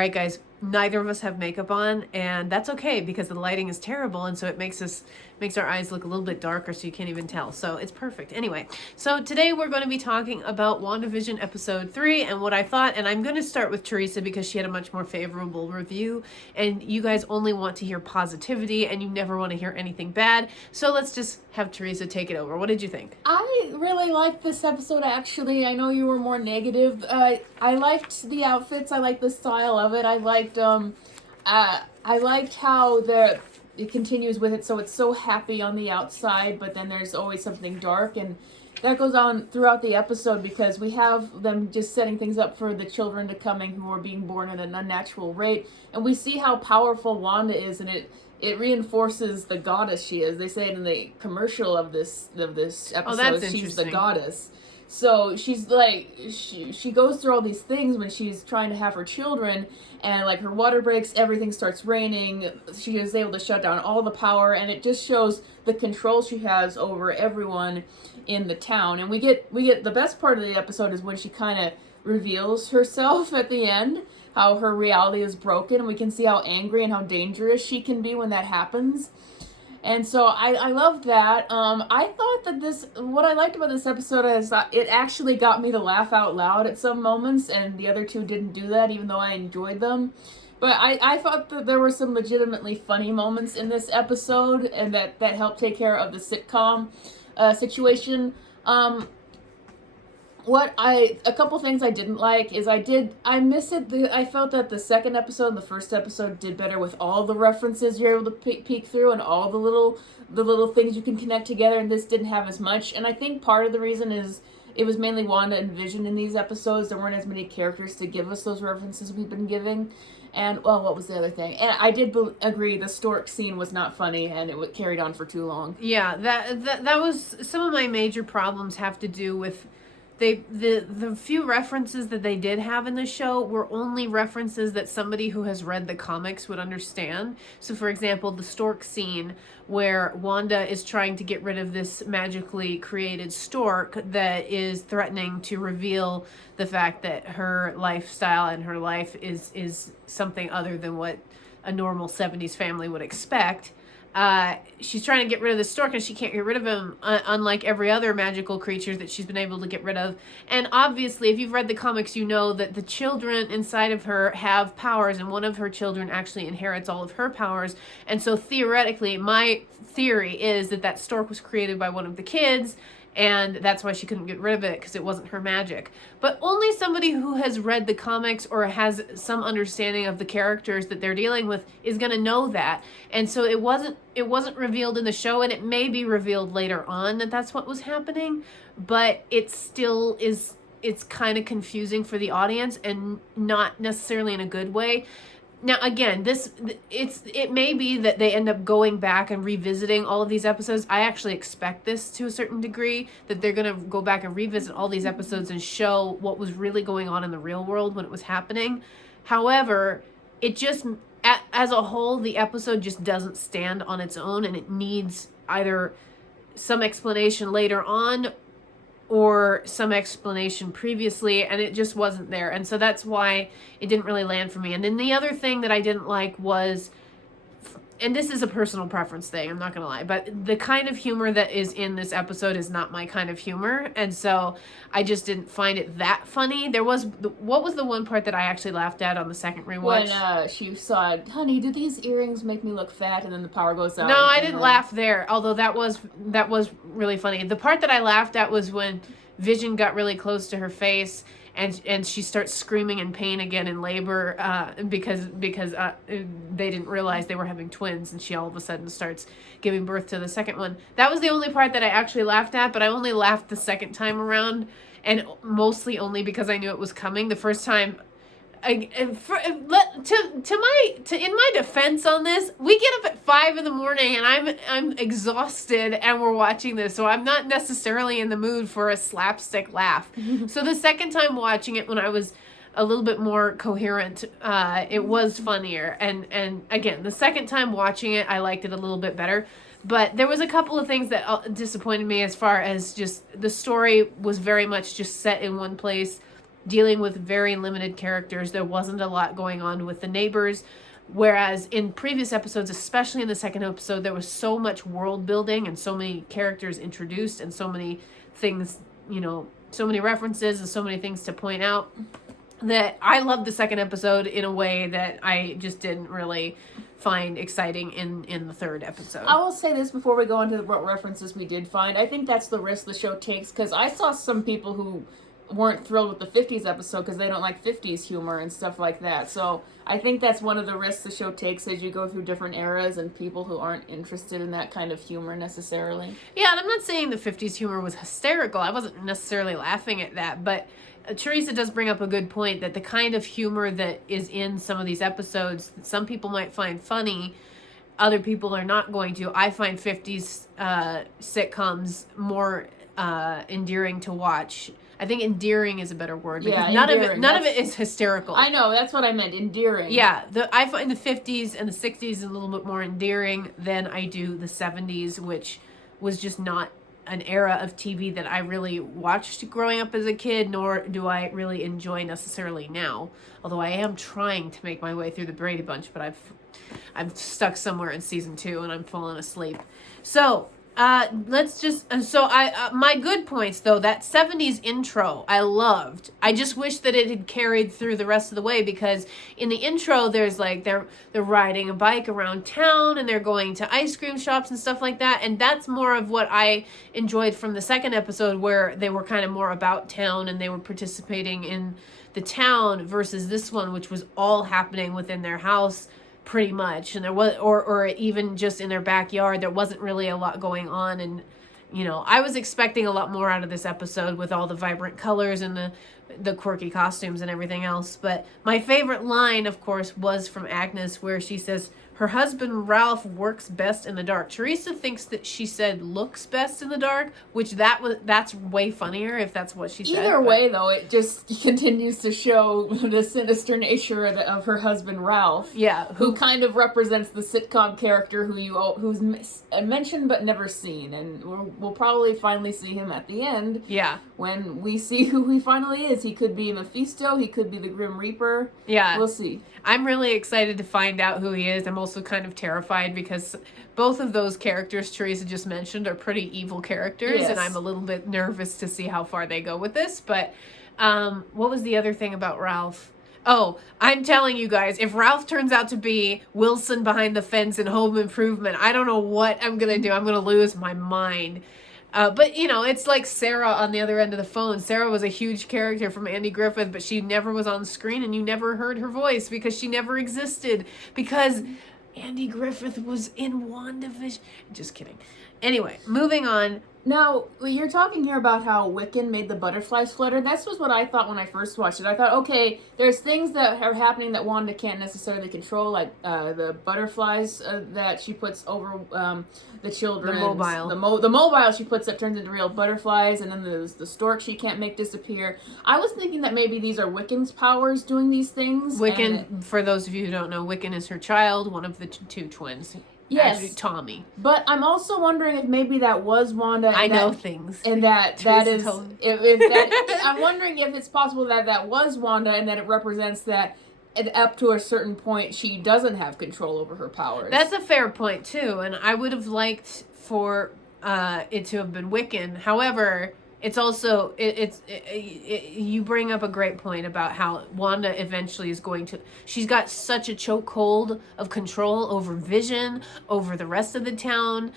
All right, guys, neither of us have makeup on, and that's okay because the lighting is terrible, and so it makes our eyes look a little bit darker, so you can't even tell. So it's perfect. Anyway, so today we're going to be talking about WandaVision episode 3 and what I thought, and I'm going to start with Theresa because she had a much more favorable review, and you guys only want to hear positivity, and you never want to hear anything bad. So let's just have Theresa take it over. What did you think? I really liked this episode, actually. I know you were more negative. I liked the outfits. I liked the style of it. I liked how it continues with it, so it's so happy on the outside, but then there's always something dark, and that goes on throughout the episode because we have them just setting things up for the children to coming who are being born at an unnatural rate, and we see how powerful Wanda is, and it reinforces the goddess she is. They say it in the commercial of this episode, she's the goddess. So she's like, she goes through all these things when she's trying to have her children, and like her water breaks, everything starts raining. She is able to shut down all the power, and it just shows the control she has over everyone in the town. And we get the best part of the episode is when she kind of reveals herself at the end, how her reality is broken, and we can see how angry and how dangerous she can be when that happens. And so I loved that. I thought that what I liked about this episode is that it actually got me to laugh out loud at some moments, and the other two didn't do that, even though I enjoyed them. But I thought that there were some legitimately funny moments in this episode, and that helped take care of the sitcom situation. A couple things I didn't like is I miss it. I felt that the second episode and the first episode did better with all the references you're able to peek through and all the little things you can connect together, and this didn't have as much. And I think part of the reason is it was mainly Wanda and Vision in these episodes. There weren't as many characters to give us those references we've been giving. And, well, what was the other thing? And I did agree the stork scene was not funny, and it carried on for too long. Yeah, that was, some of my major problems have to do with the few references that they did have in the show were only references that somebody who has read the comics would understand. So, for example, the stork scene where Wanda is trying to get rid of this magically created stork that is threatening to reveal the fact that her lifestyle and her life is something other than what a normal 70s family would expect. She's trying to get rid of the stork, and she can't get rid of him, unlike every other magical creature that she's been able to get rid of. And obviously, if you've read the comics, you know that the children inside of her have powers, and one of her children actually inherits all of her powers. And so theoretically, my theory is that stork was created by one of the kids, and that's why she couldn't get rid of it, because it wasn't her magic. But only somebody who has read the comics or has some understanding of the characters that they're dealing with is going to know that. And so it wasn't revealed in the show, and it may be revealed later on that that's what was happening, but it still is, it's kind of confusing for the audience, and not necessarily in a good way. Now, again, it may be that they end up going back and revisiting all of these episodes. I actually expect this to a certain degree, that they're going to go back and revisit all these episodes and show what was really going on in the real world when it was happening. However, it just, as a whole, the episode just doesn't stand on its own, and it needs either some explanation later on or some explanation previously, and it just wasn't there. And so that's why it didn't really land for me. And then the other thing that I didn't like was, and this is a personal preference thing, I'm not gonna lie, but the kind of humor that is in this episode is not my kind of humor, and so I just didn't find it that funny. What was the one part that I actually laughed at on the second rewatch? When she said, "Honey, do these earrings make me look fat?" And then the power goes out. No, I didn't laugh there, although that was really funny. The part that I laughed at was when Vision got really close to her face, and she starts screaming in pain again in labor, because they didn't realize they were having twins, and she all of a sudden starts giving birth to the second one. That was the only part that I actually laughed at, but I only laughed the second time around, and mostly only because I knew it was coming. The first time, in my defense on this, we get up at 5 a.m. and I'm exhausted, and we're watching this, so I'm not necessarily in the mood for a slapstick laugh. So the second time watching it, when I was a little bit more coherent, it was funnier. And again, the second time watching it, I liked it a little bit better. But there was a couple of things that disappointed me, as far as just the story was very much just set in one place. dealing with very limited characters. There wasn't a lot going on with the neighbors. Whereas in previous episodes, especially in the second episode, there was so much world building and so many characters introduced and so many things, so many references and so many things to point out, that I loved the second episode in a way that I just didn't really find exciting in the third episode. I will say this before we go into what references we did find. I think that's the risk the show takes, because I saw some people who weren't thrilled with the 50s episode because they don't like 50s humor and stuff like that. So I think that's one of the risks the show takes as you go through different eras and people who aren't interested in that kind of humor necessarily. Yeah, and I'm not saying the 50s humor was hysterical. I wasn't necessarily laughing at that, but Theresa does bring up a good point that the kind of humor that is in some of these episodes that some people might find funny, other people are not going to. I find 50s sitcoms more endearing to watch. I think endearing is a better word, because none of it is hysterical. I know, that's what I meant, endearing. Yeah, I find the 50s and the 60s a little bit more endearing than I do the 70s, which was just not an era of TV that I really watched growing up as a kid, nor do I really enjoy necessarily now. Although I am trying to make my way through the Brady Bunch, but I'm stuck somewhere in season 2 and I'm falling asleep. So let's just, my good points though, that 70s intro I loved. I just wish that it had carried through the rest of the way, because in the intro there's like they're riding a bike around town and they're going to ice cream shops and stuff like that, and that's more of what I enjoyed from the second episode, where they were kind of more about town and they were participating in the town, versus this one, which was all happening within their house pretty much, and there was or even just in their backyard. There wasn't really a lot going on, and I was expecting a lot more out of this episode with all the vibrant colors and the quirky costumes and everything else. But my favorite line, of course, was from Agnes, where she says her husband Ralph works best in the dark. Theresa thinks that she said looks best in the dark, which that's way funnier if that's what she said. Either way, though, it just continues to show the sinister nature of her husband Ralph. Yeah, who kind of represents the sitcom character who's mentioned but never seen, and we'll probably finally see him at the end. Yeah, when we see who he finally is. He could be Mephisto. He could be the Grim Reaper. Yeah, we'll see. I'm really excited to find out who he is. I'm also kind of terrified because both of those characters Theresa just mentioned are pretty evil characters, yes. And I'm a little bit nervous to see how far they go with this. But what was the other thing about Ralph? Oh, I'm telling you guys, if Ralph turns out to be Wilson behind the fence in Home Improvement, I don't know what I'm going to do. I'm going to lose my mind. But, it's like Sarah on the other end of the phone. Sarah was a huge character from Andy Griffith, but she never was on screen and you never heard her voice because she never existed. Because Andy Griffith was in WandaVision. Just kidding. Anyway, moving on. Now, you're talking here about how Wiccan made the butterflies flutter. That's was what I thought when I first watched it. I thought, okay, there's things that are happening that Wanda can't necessarily control, like the butterflies that she puts over the children. The mobile. The mobile she puts up turns into real butterflies, and then there's the stork she can't make disappear. I was thinking that maybe these are Wiccan's powers doing these things. Wiccan, for those of you who don't know, Wiccan is her child, one of the two twins. Yes, actually, Tommy. But I'm also wondering if maybe that was Wanda. And I know things, and that is if that. I'm wondering if it's possible that was Wanda, and that it represents that up to a certain point she doesn't have control over her powers. That's a fair point too, and I would have liked for it to have been Wiccan. However, it's also you bring up a great point about how Wanda eventually is going to. She's got such a chokehold of control over Vision, over the rest of the town.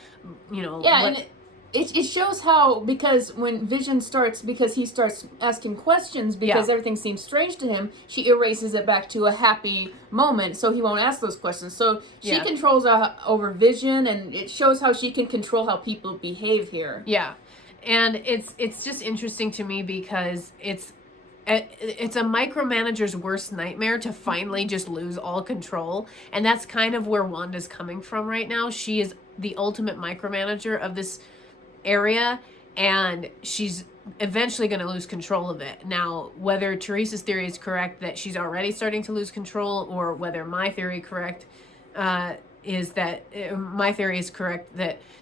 Yeah, and it shows how, because when Vision because he starts asking questions because everything seems strange to him, she erases it back to a happy moment, so he won't ask those questions. So she controls over Vision, and it shows how she can control how people behave here. Yeah. And it's just interesting to me because it's a micromanager's worst nightmare to finally just lose all control. And that's kind of where Wanda's coming from right now. She is the ultimate micromanager of this area, and she's eventually going to lose control of it. Now, whether Theresa's theory is correct that she's already starting to lose control, or whether my theory is correct that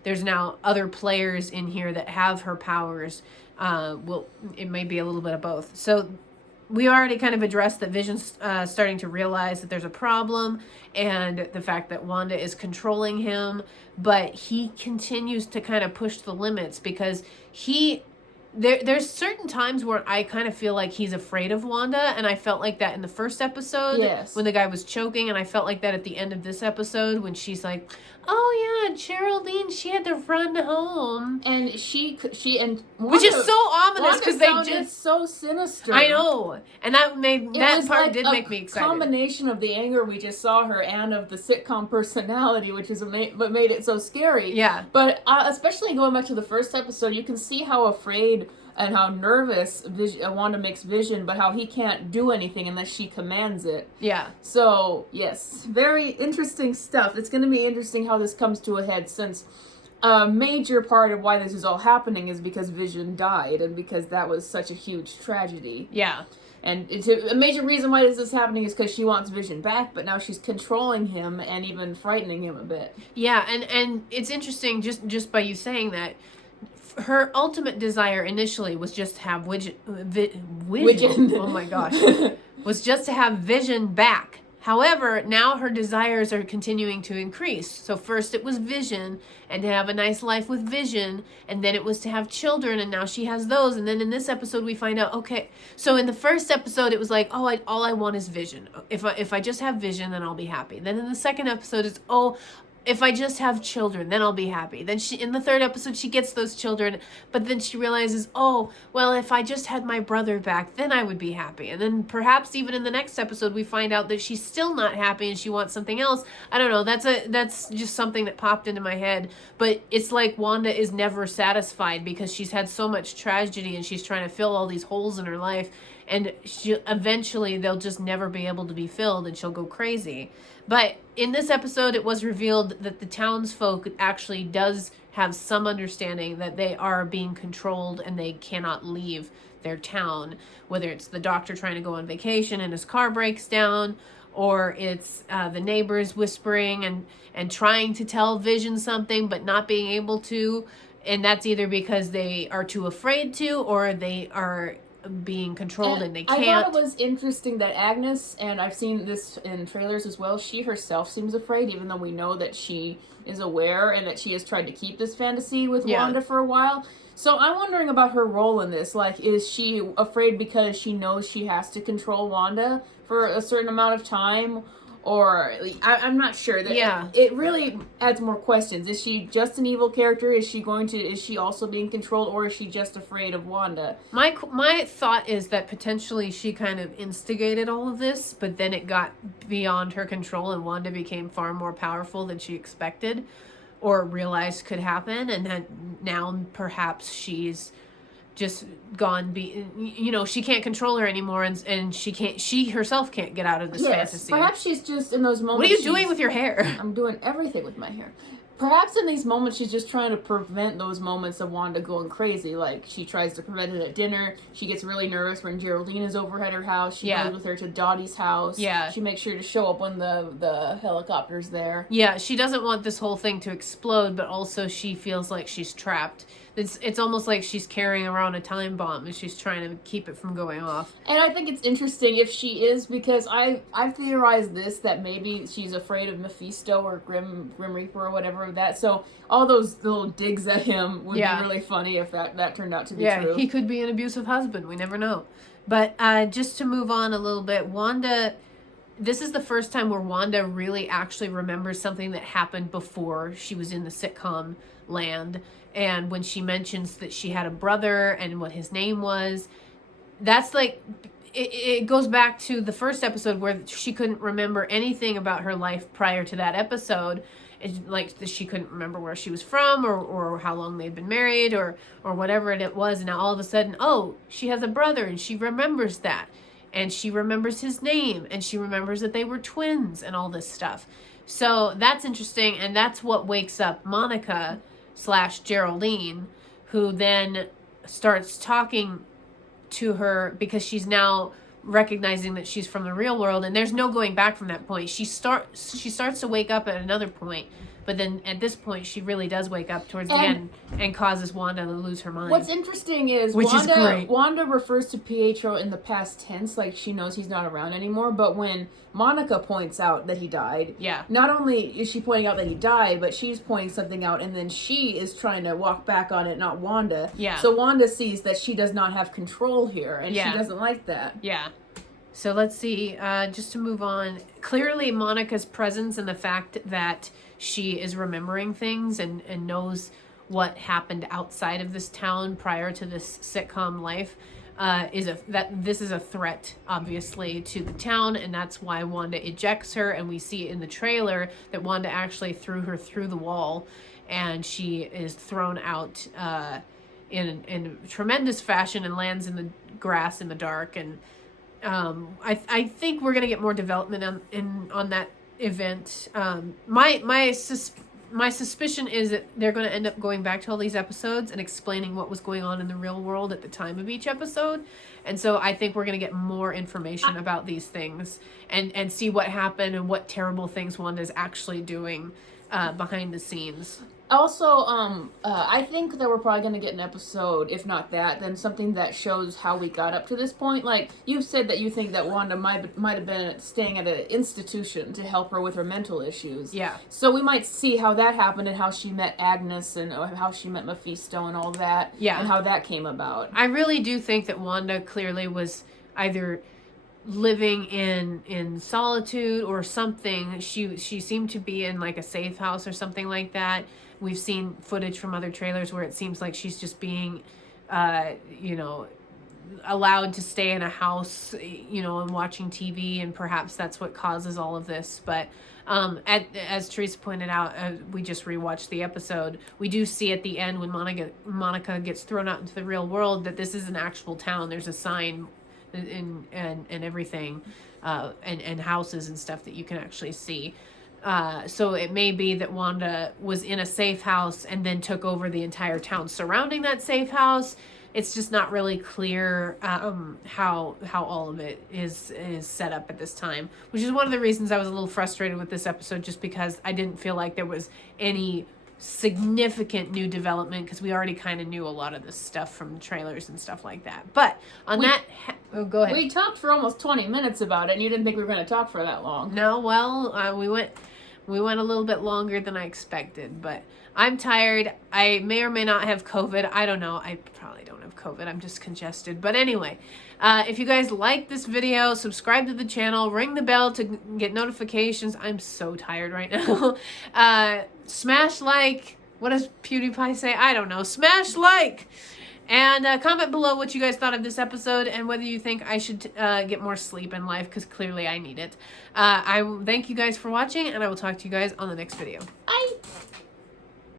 there's now other players in here that have her powers. It may be a little bit of both. So we already kind of addressed that Vision's starting to realize that there's a problem, and the fact that Wanda is controlling him, but he continues to kind of push the limits because there's certain times where I kind of feel like he's afraid of Wanda, and I felt like that in the first episode when the guy was choking, and I felt like that at the end of this episode when she's like, "Oh yeah, Geraldine, she had to run home," and she and Wanda, which is so ominous because they just so sinister. I know, and that part like did make me excited. Combination of the anger we just saw her and of the sitcom personality, which is what made it so scary. Yeah, but especially going back to the first episode, you can see how afraid and how nervous Wanda makes Vision, but how he can't do anything unless she commands it. Yeah. So, yes, very interesting stuff. It's going to be interesting how this comes to a head, since a major part of why this is all happening is because Vision died, and because that was such a huge tragedy. Yeah. And it's a major reason why this is happening is because she wants Vision back, but now she's controlling him and even frightening him a bit. Yeah, and it's interesting just by you saying that. Her ultimate desire initially was just to have Vision. Oh my gosh. Was just to have Vision back. However, now her desires are continuing to increase. So first it was Vision, and to have a nice life with Vision, and then it was to have children, and now she has those. And then in this episode we find out, okay, so in the first episode it was like, oh, all I want is Vision. If I just have Vision, then I'll be happy. Then in the second episode it's, oh, if I just have children, then I'll be happy. Then in the third episode, she gets those children, but then she realizes, oh, well, if I just had my brother back, then I would be happy. And then perhaps even in the next episode, we find out that she's still not happy and she wants something else. I don't know. That's just something that popped into my head. But it's like Wanda is never satisfied because she's had so much tragedy and she's trying to fill all these holes in her life. And eventually they'll just never be able to be filled and she'll go crazy. But in this episode, it was revealed that the townsfolk actually does have some understanding that they are being controlled and they cannot leave their town. Whether it's the doctor trying to go on vacation and his car breaks down, or it's the neighbors whispering and trying to tell Vision something but not being able to. And that's either because they are too afraid to, or they are being controlled and they can't. I thought it was interesting that Agnes, and I've seen this in trailers as well, she herself seems afraid, even though we know that she is aware and that she has tried to keep this fantasy with Wanda for a while. So I'm wondering about her role in this. Like, is she afraid because she knows she has to control Wanda for a certain amount of time? Or, I'm not sure. It really adds more questions. Is she just an evil character? Is she also being controlled? Or is she just afraid of Wanda? My thought is that potentially she kind of instigated all of this, but then it got beyond her control and Wanda became far more powerful than she expected or realized could happen. And then now perhaps she's just gone she can't control her anymore, and she herself can't get out of this fantasy. Perhaps she's just in those moments. What are you doing with your hair? I'm doing everything with my hair. Perhaps in these moments she's just trying to prevent those moments of Wanda going crazy. Like, she tries to prevent it at dinner. She gets really nervous when Geraldine is over at her house. She goes with her to Dottie's house. Yeah. She makes sure to show up when the helicopter's there. Yeah, she doesn't want this whole thing to explode, but also she feels like she's trapped. It's almost like she's carrying around a time bomb and she's trying to keep it from going off. And I think it's interesting if she is, because I've theorized this, that maybe she's afraid of Mephisto or Grim Reaper or whatever of that. So all those little digs at him would be really funny if that turned out to be true. Yeah, he could be an abusive husband. We never know. But just to move on a little bit, Wanda... This is the first time where Wanda really actually remembers something that happened before she was in the sitcom land. And when she mentions that she had a brother and what his name was, that's like, it goes back to the first episode where she couldn't remember anything about her life prior to that episode. It's like she couldn't remember where she was from or how long they'd been married or whatever it was. And now all of a sudden, oh, she has a brother and she remembers that. And she remembers his name, and she remembers that they were twins and all this stuff. So that's interesting, and that's what wakes up Monica / Geraldine, who then starts talking to her because she's now recognizing that she's from the real world, and there's no going back from that point. She starts to wake up at another point, But then at this point, she really does wake up towards the end and causes Wanda to lose her mind. What's interesting is Wanda refers to Pietro in the past tense, like she knows he's not around anymore. But when Monica points out that he died, not only is she pointing out that he died, but she's pointing something out, and then she is trying to walk back on it, not Wanda. So Wanda sees that she does not have control here, and she doesn't like that. So let's see, just to move on. Clearly, Monica's presence and the fact that she is remembering things and knows what happened outside of this town prior to this sitcom life this is a threat, obviously, to the town, and that's why Wanda ejects her, and we see in the trailer that Wanda actually threw her through the wall, and she is thrown out in tremendous fashion and lands in the grass in the dark, and I think we're gonna get more development on that event. My suspicion is that they're going to end up going back to all these episodes and explaining what was going on in the real world at the time of each episode. And so I think we're going to get more information about these things and see what happened and what terrible things Wanda's actually doing behind the scenes. Also, I think that we're probably going to get an episode, if not that, then something that shows how we got up to this point. Like, you've said that you think that Wanda might have been staying at an institution to help her with her mental issues. So we might see how that happened and how she met Agnes and how she met Mephisto and all that. And how that came about. I really do think that Wanda clearly was either living in solitude or something. She seemed to be in like a safe house or something like that. We've seen footage from other trailers where it seems like she's just being allowed to stay in a house, and watching TV, and perhaps that's what causes all of this. But as Theresa pointed out, we just rewatched the episode. We do see at the end when Monica gets thrown out into the real world that this is an actual town. There's a sign and everything, and houses and stuff that you can actually see. So it may be that Wanda was in a safe house and then took over the entire town surrounding that safe house. It's just not really clear how all of it is set up at this time, which is one of the reasons I was a little frustrated with this episode, just because I didn't feel like there was any significant new development, because we already kind of knew a lot of this stuff from trailers and stuff like that. But go ahead. We talked for almost 20 minutes about it, and you didn't think we were going to talk for that long. No, well, we went a little bit longer than I expected, but I'm tired. I may or may not have COVID. I don't know. I probably don't have COVID. I'm just congested. But anyway, if you guys like this video, subscribe to the channel, ring the bell to get notifications. I'm so tired right now. Smash like. What does PewDiePie say? I don't know. Smash like. And comment below what you guys thought of this episode and whether you think I should get more sleep in life, because clearly I need it. I thank you guys for watching, and I will talk to you guys on the next video. Bye.